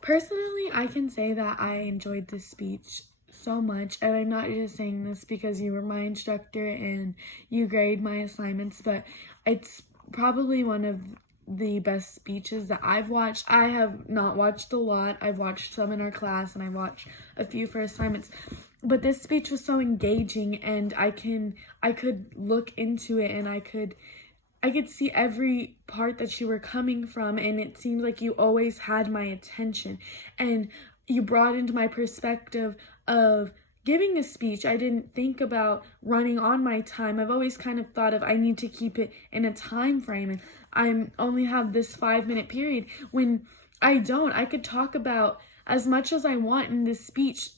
Personally, I can say that I enjoyed this speech so much, and I'm not just saying this because you were my instructor and you grade my assignments, but it's probably one of the best speeches that I've watched. I have not watched a lot. I've watched some in our class and I watched a few for assignments. But this speech was so engaging, and I could look into it, and I could see every part that you were coming from, and it seemed like you always had my attention, and you brought into my perspective of giving a speech. I didn't think about running on my time. I've always kind of thought of I need to keep it in a time frame, and I only have this 5-minute period when I don't. I could talk about as much as I want in this speech,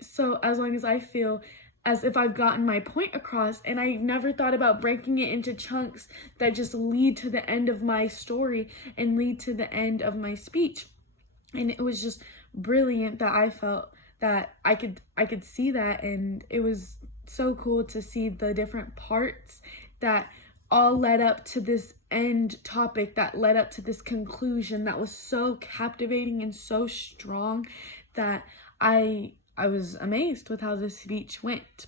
so as long as I feel as if I've gotten my point across, and I never thought about breaking it into chunks that just lead to the end of my story and lead to the end of my speech. And it was just brilliant that I felt that I could see that, and it was so cool to see the different parts that all led up to this end topic, that led up to this conclusion that was so captivating and so strong that I was amazed with how the speech went.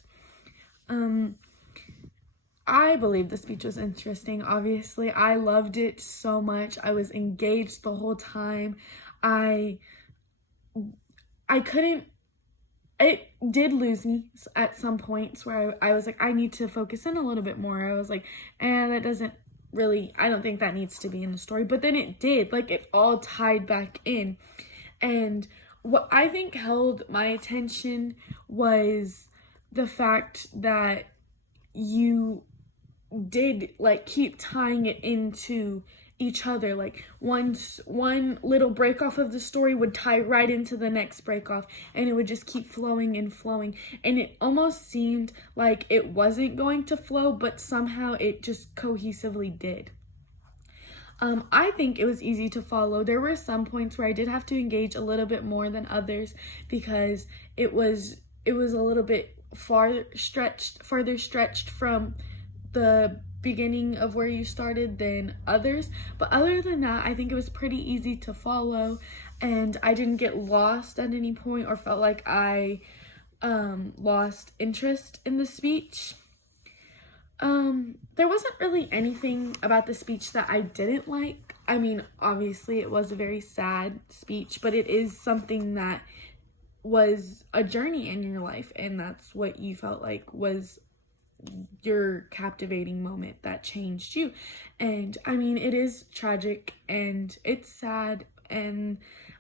I believe the speech was interesting. Obviously, I loved it so much. I was engaged the whole time. I couldn't. It did lose me at some points where I was like, I need to focus in a little bit more. I was like, that doesn't really, I don't think that needs to be in the story. But then it did. Like, it all tied back in. And what I think held my attention was the fact that you did like keep tying it into each other. Like one little break off of the story would tie right into the next break off, and it would just keep flowing and flowing, and it almost seemed like it wasn't going to flow, but somehow it just cohesively did. I think it was easy to follow. There were some points where I did have to engage a little bit more than others because it was a little bit farther stretched from the beginning of where you started than others. But other than that, I think it was pretty easy to follow, and I didn't get lost at any point or felt like I lost interest in the speech. There wasn't really anything about the speech that I didn't like. I mean, obviously it was a very sad speech, but it is something that was a journey in your life, and that's what you felt like was your captivating moment that changed you. And I mean, it is tragic and it's sad, and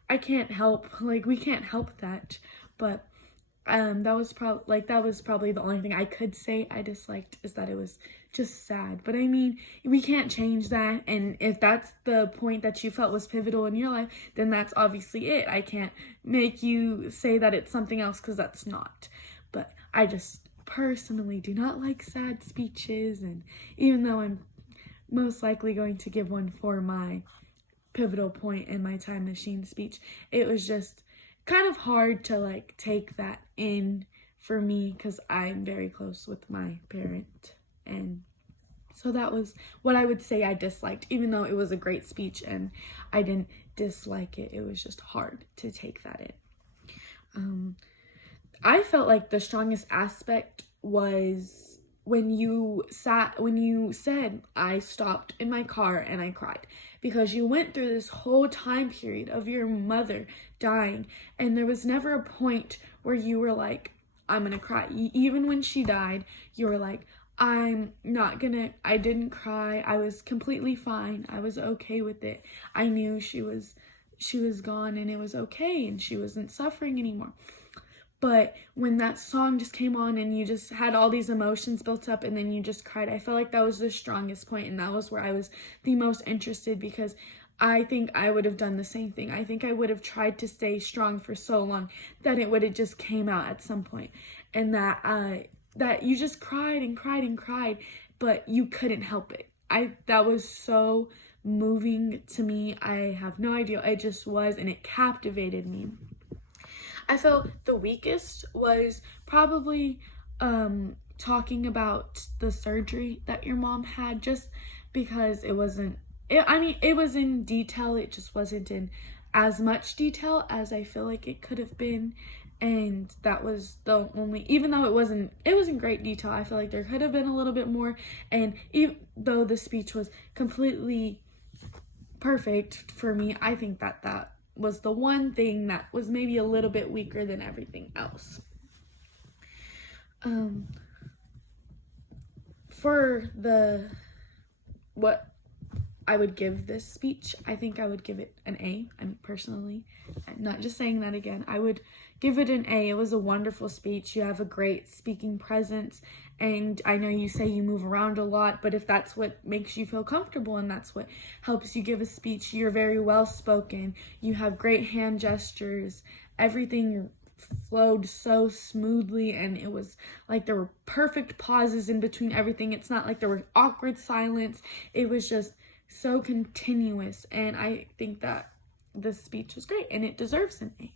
I can't help, like, we can't help that, but that was probably the only thing I could say I disliked, is that it was just sad. But I mean, we can't change that, and if that's the point that you felt was pivotal in your life, then that's obviously it. I can't make you say that it's something else, because that's not. But I just personally do not like sad speeches, and even though I'm most likely going to give one for my pivotal point in my time machine speech, it was just kind of hard to like take that in for me, because I'm very close with my parent, and so that was what I would say I disliked. Even though it was a great speech and I didn't dislike it, it was just hard to take that in. I felt like the strongest aspect was when you said I stopped in my car and I cried, because you went through this whole time period of your mother dying, and there was never a point where you were like, I'm gonna cry. Even when she died, you were like, I didn't cry. I was completely fine. I was okay with it. I knew she was gone, and it was okay, and she wasn't suffering anymore. But when that song just came on and you just had all these emotions built up and then you just cried, I felt like that was the strongest point, and that was where I was the most interested, because I think I would have done the same thing. I think I would have tried to stay strong for so long that it would have just came out at some point, and that you just cried and cried and cried, but you couldn't help it. That was so moving to me. I have no idea. It just was, and it captivated me. I felt the weakest was probably talking about the surgery that your mom had, just because it was in detail. It just wasn't in as much detail as I feel like it could have been. And that was the only, even though it wasn't great detail, I feel like there could have been a little bit more. And even though the speech was completely perfect for me, I think that was the one thing that was maybe a little bit weaker than everything else. For what I would give this speech, I think I would give it an A. I'm personally, I'm not just saying that again, I would give it an A. It was a wonderful speech. You have a great speaking presence, and I know you say you move around a lot, but if that's what makes you feel comfortable and that's what helps you give a speech, you're very well spoken. You have great hand gestures. Everything flowed so smoothly, and it was like there were perfect pauses in between everything. It's not like there were awkward silence. It was just so continuous, and I think that this speech was great and it deserves an A.